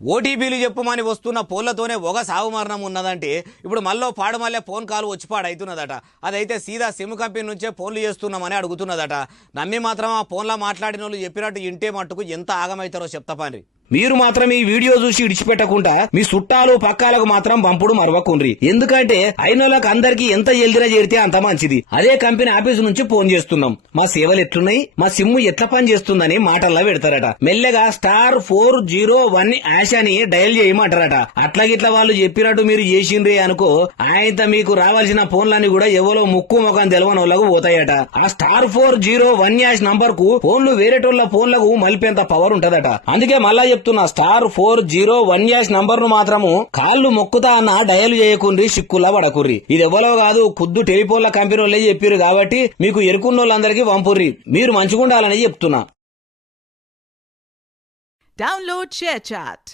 ఓటీపీలు చెప్పుమని వస్తున్న ఫోన్లతోనే ఒక సాగు మరణం ఉన్నదంటే ఇప్పుడు మళ్ళీ పాడుమల్లే ఫోన్ కాల్ వచ్చి పాడవుతున్నదట. అదైతే సీదా సిమ్ కంపెనీ నుంచే ఫోన్లు చేస్తున్నామని అడుగుతున్నదట. నమ్మి మాత్రం ఆ ఫోన్లో మాట్లాడిన వాళ్ళు చెప్పినట్టు ఇంటే మట్టుకు ఎంత ఆగమవుతారో చెప్తాపండి. మీరు మాత్రం ఈ వీడియో చూసి ఇడిచిపెట్టకుండా మీ చుట్టాలు పక్కాలకు మాత్రం పంపుడు మరవకుండ్రి. ఎందుకంటే అయినోళ్ళకి అందరికి ఎంత ఎల్దిన చేరితే అంత మంచిది. అదే కంపెనీ ఆఫీసు నుంచి ఫోన్ చేస్తున్నాం, మా సేవలు ఎట్లున్నాయి, మా సిమ్ ఎట్లా పని చేస్తుందని మాటల్లో పెడతారట. మెల్లగా *401# అని డయల్ చేయమంటారట. అట్లాగిట్లా వాళ్ళు చెప్పినట్టు మీరు చేసిండ్రి అనుకో, ఆయనతో మీకు రావాల్సిన ఫోన్లన్నీ కూడా ఎవరో ముక్కు ముఖం తెలవని వాళ్ళకు పోతాయట. ఆ *401# నంబర్ కు ఫోన్లు వేరేటోళ్ల ఫోన్లకు మలిపేంత పవర్ ఉంటదట. అందుకే మళ్ళా చెప్తున్నా, *401# నంబర్ ను మాత్రము కాళ్ళు మొక్కుతా అన్న డయల్ చేయకుండ్రి, సిక్కుల్లా పడకుర్రి. ఇది ఎవరో కాదు, ఖుద్దు టెలిఫోన్ల కంపెనీ వాళ్ళే చెప్పారు కాబట్టి మీకు ఎరుకున్నోళ్ళందరికీ పంపుర్రి. మీరు మంచిగుండాలని చెప్తున్నా. Download ShareChat.